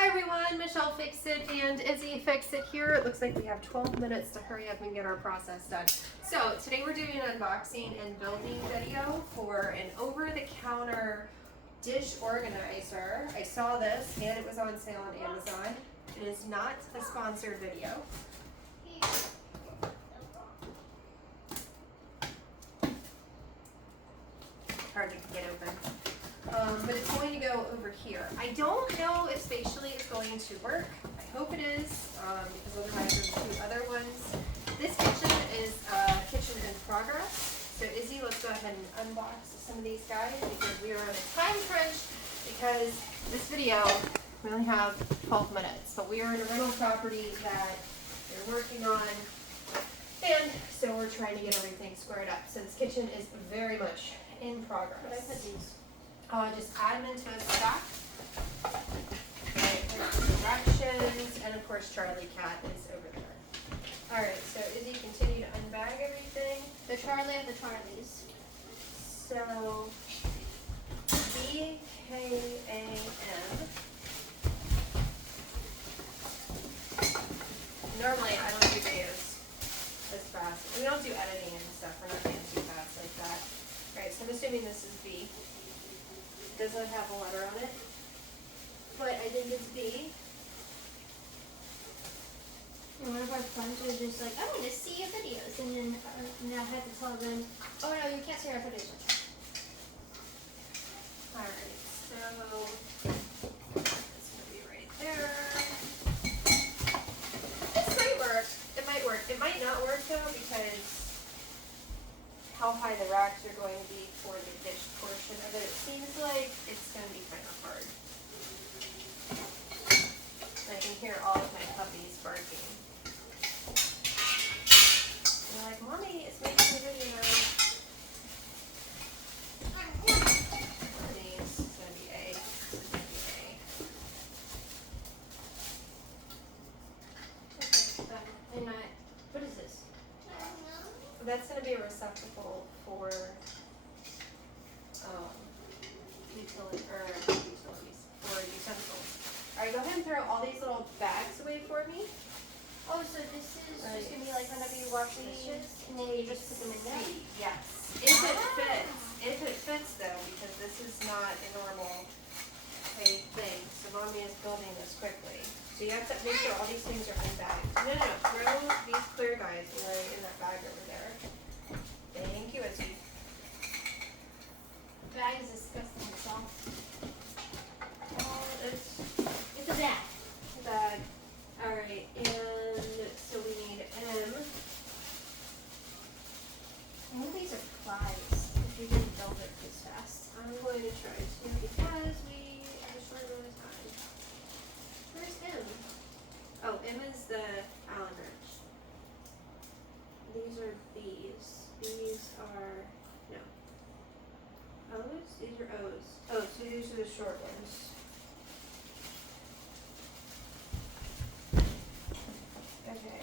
Hi everyone, Michelle Fix-It and Izzy Fix-It here. It looks like we have 12 minutes to hurry up and get our process done. So today we're doing an unboxing and building video for an over-the-counter dish organizer. I saw this and it was on sale on Amazon. It is not a sponsored video. Hard to get open. But it's going to go over here. I don't know if spatially it's going to work. I hope it is, because otherwise there's two other ones. This kitchen is kitchen in progress. So Izzy, let's go ahead and unbox some of these guys because we are on a time crunch because this video, we only have 12 minutes. But we are in a rental property that they're working on. And so we're trying to get everything squared up. So this kitchen is very much in progress. Could I put these? Just add them into a stack. Right, there's directions, and of course Charlie Cat is over there. Alright, so Izzy, continue to unbag everything. The Charlie of the Charlies. So, BKAM. Normally I don't do videos this fast. We don't do editing and stuff, we're not getting too fast like that. Alright, so I'm assuming this is B. Doesn't have a letter on it, but I think it's B. And one of our friends was just like, I want to see your videos. And then I had to tell them, oh no, you can't see our videos. Alright, so it's gonna be right there. This might work. It might work. It might not work though because how high the racks are going to be for the dish portion of it. It seems like it's going to be kind of hard. I can hear all of my puppies barking. They're like, Mommy, it's making a video. One of these is going to be A. This is going to be A. Okay, and what is this? That's going to be a receptacle for utensils. Alright, go ahead and throw all these little bags away for me. Oh, so this is just going to be like whenever you wash dishes, and then you just put them in there? Yes. If it fits. If it fits though, because this is not a normal thing. So Mommy is building this quickly. So you have to make sure all these things are unbagged. No. Throw these clear guys right in that bag over there. Thank you, Izzy. Bag is disgusting itself. It's It's a bag. bag. Alright, and so we need M. I think these are plies, if you didn't build it this fast. I'm going to try to because we have a short amount of time. Where's M? Oh, M is the Allen wrench. These are B's. These are, no. O's? These are O's. Oh, so these are the short ones. Okay,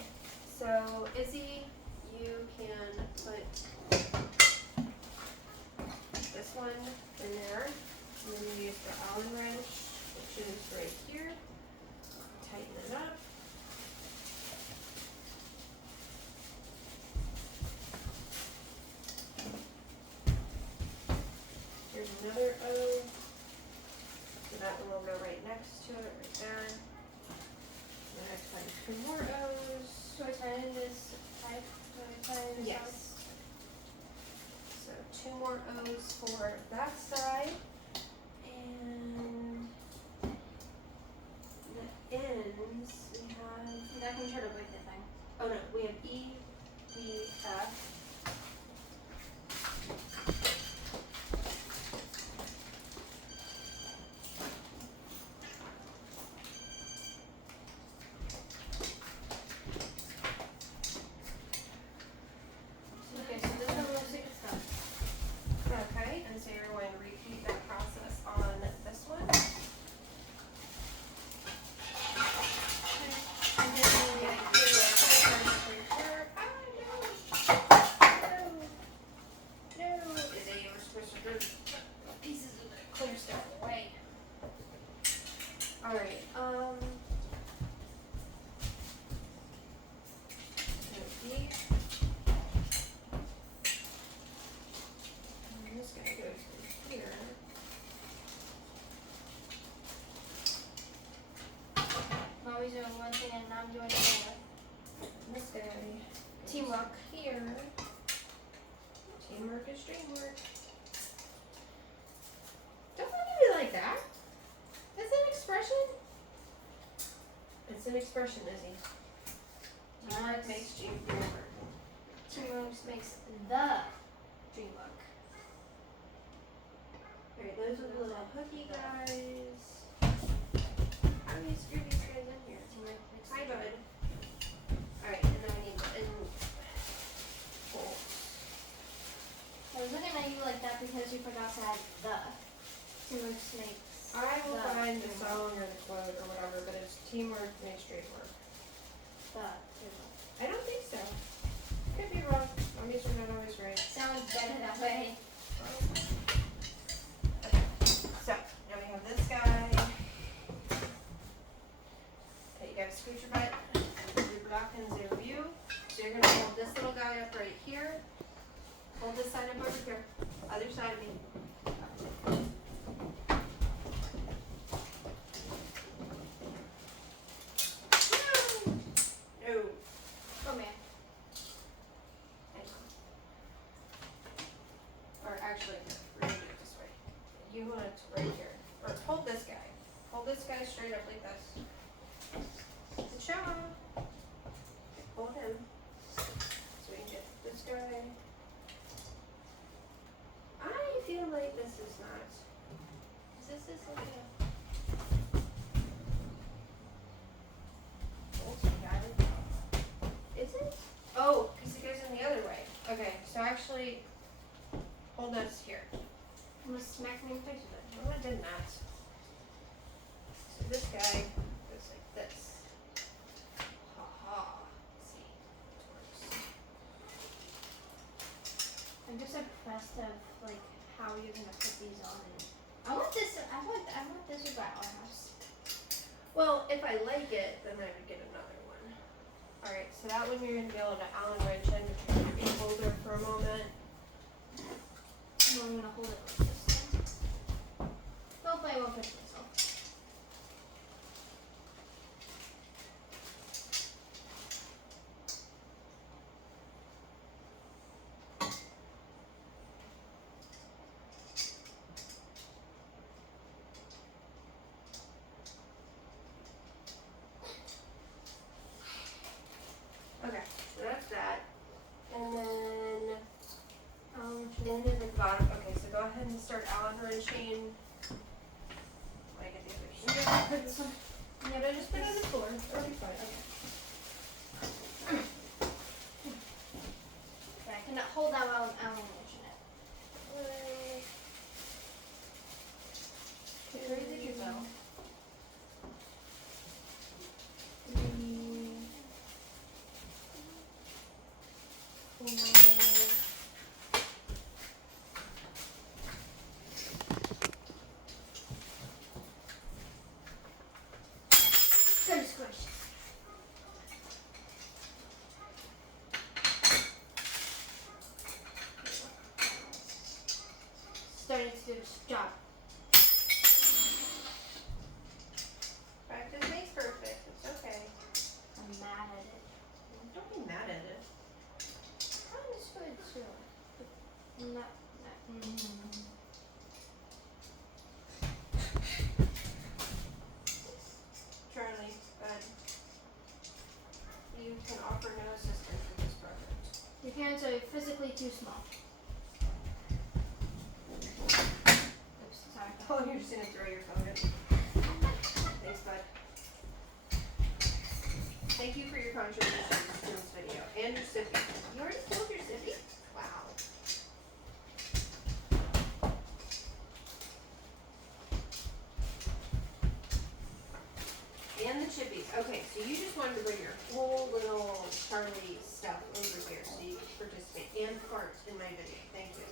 so Izzy, you can put this one in there, and then you use the Allen wrench, which is right here. Tighten it up. Here's another O. So that one will go right next to it, right there. The next time, 2 more O's. So I tie in this pipe? Do I tie in this out? Yes. So 2 more O's for that side. And the ends, we have, That can try to break the thing. oh no, we have E, B, F. Okay, so this one looks like it's done. Okay, and so you're going to repeat that Alright, okay. And this guy goes through here. I'm always doing one thing and I'm doing another. This guy. Teamwork. Here. Teamwork is dreamwork. Don't look at me like that. That's an expression. It's an expression, Izzy. Teamwork makes dream work. Teamwork makes the dream work. Alright, those are the little hooky guys. How do you screw these guys in here? Teamwork makes Hi, the dream bud. work. Alright, and then we need bolts. I was looking at you like that because you forgot to add the. Teamwork makes I will the find the dream work. song or the quote or whatever, but it's teamwork makes dream work. The dream work. I don't think so. Could be wrong. Obviously not always right. Sounds better that way. Okay, so now we have this guy. Okay, you gotta scoot your butt. You're blocking their view. So you're gonna hold this little guy up right here. Hold this side up over here. Other side of me. No. Oh man. Hang on. Or actually, we're gonna do it this way. You want it right here. Or hold this guy. Hold this guy straight up like this. Good job. Hold him. So we can get this guy. I feel like this is not. Is this like a Is it? Oh, because it goes in the other way. Okay, so actually, hold us here. almost smack me in the face with it? No, I did not. So this guy goes like this. Ha ha. See, it works. I'm just impressed of like how you're gonna put these on. I want this. I want this with my arms. Well, if I like it, then I would get another one. Alright, so that one you're going to be able to Allen wrench in, but you're going to hold her for a moment. And I'm gonna hold it like this. Hopefully I won't push myself. Okay, so that's that. And then, Should in the bottom, okay, so go ahead and start Allen wrenching. When I get the other hand. put this one? Yeah, but I just put it on the floor. It'll be fine. Yeah, I cannot hold that while I'm wrenching it. Okay, where did you go? 3, 4. So squish. Starting to do its job. Practice makes perfect. It's okay. I'm mad at it. Don't be mad at it. Kind of good too. Not. Charlie, bud. You can offer no assistance with this project. Your parents are physically too small. Oops, sorry. Oh, you're just gonna throw your phone in. Thanks, bud. Thank you for your contributions to this video. And your sippy. You already filled your sippy? Wow. And the chippies. Okay, so you just wanted to bring your whole little Charlie stuff over here so you could participate and fart in my video. Thank you.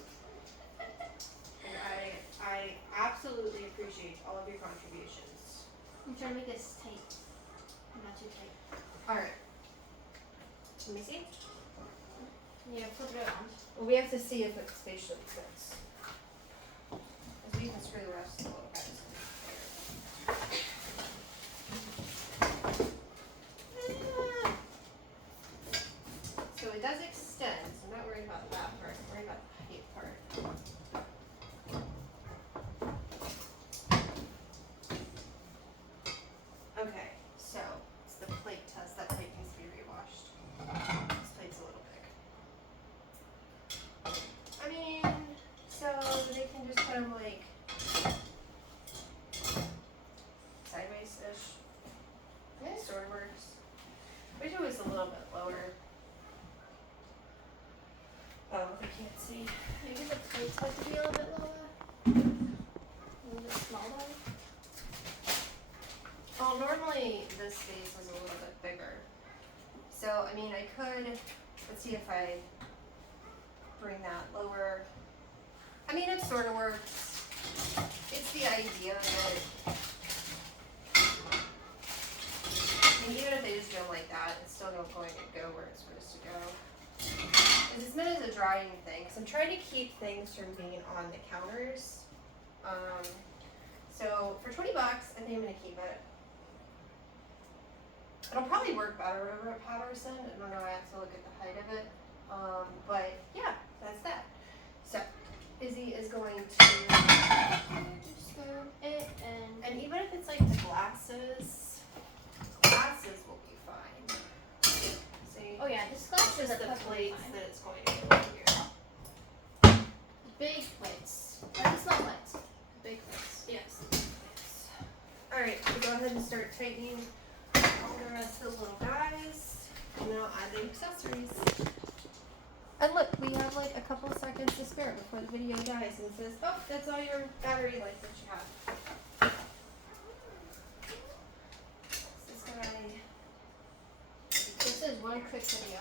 And I absolutely appreciate all of your contributions. I'm trying to make this tight. Not too tight. Alright. Let me see. Yeah, flip it around. Well, we have to see if it spatially fits. Because we can screw the rest of the little guys. So it does extend, so I'm not worried about that part. I'm worried about the height part. Okay, so it's the plate test. That plate needs to be rewashed. This plate's a little big. I mean, so they can just put them like sideways-ish. I mean, it sort of works. Wish it was a little bit lower. Oh, I can't see. Maybe the plates have to be a little bit lower. A little bit smaller. Well, normally this space is a little bit bigger. So, I mean, I could, let's see if I bring that lower. I mean, it sort of works. It's the idea that, I mean, even if they just go like that, it's still not going to go where it's supposed to go. Because it's meant as a drying thing. Because I'm trying to keep things from being on the counters. So for $20, I think I'm going to keep it. It'll probably work better over at Patterson. I don't know, I have to look at the height of it. But yeah, that's that. So Izzy is going to Just go it and even if it's like the glasses will be fine. See? oh yeah, this glass It's is just a the perfectly plates fine. that it's going to go here. Big plates. Or the small plates. Big plates. Yes. Alright, so go ahead and start tightening all the rest of those little guys. And then I'll add the accessories. And look, we have like a couple seconds to spare before the video dies and says, oh, that's all your battery life that you have. This guy. This is one quick video.